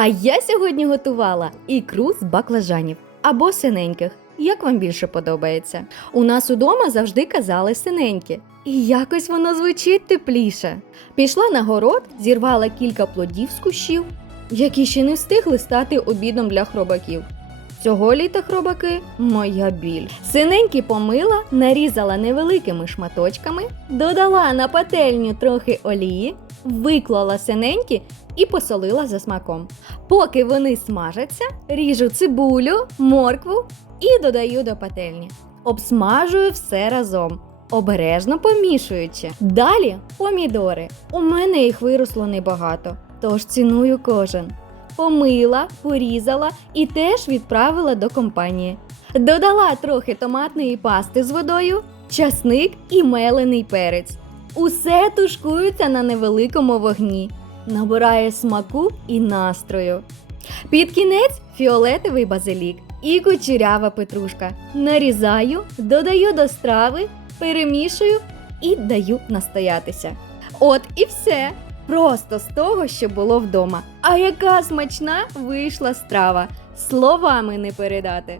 А я сьогодні готувала ікру з баклажанів або синеньких. Як вам більше подобається? У нас удома завжди казали синенькі. І якось воно звучить тепліше. Пішла на город, зірвала кілька плодів з кущів, які ще не встигли стати обідом для хробаків. Цього літа хробаки моя біль. Синенькі помила, нарізала невеликими шматочками, додала на пательню трохи олії, виклала синенькі і посолила за смаком. Поки вони смажаться, ріжу цибулю, моркву і додаю до пательні. Обсмажую все разом, обережно помішуючи. Далі помідори. У мене їх виросло небагато, тож ціную кожен. Помила, порізала і теж відправила до компанії. Додала трохи томатної пасти з водою, часник і мелений перець. Усе тушкується на невеликому вогні, набирає смаку і настрою. Під кінець фіолетовий базилік і кучерява петрушка. Нарізаю, додаю до страви, перемішую і даю настоятися. От і все. Просто з того, що було вдома. А яка смачна вийшла страва. Словами не передати.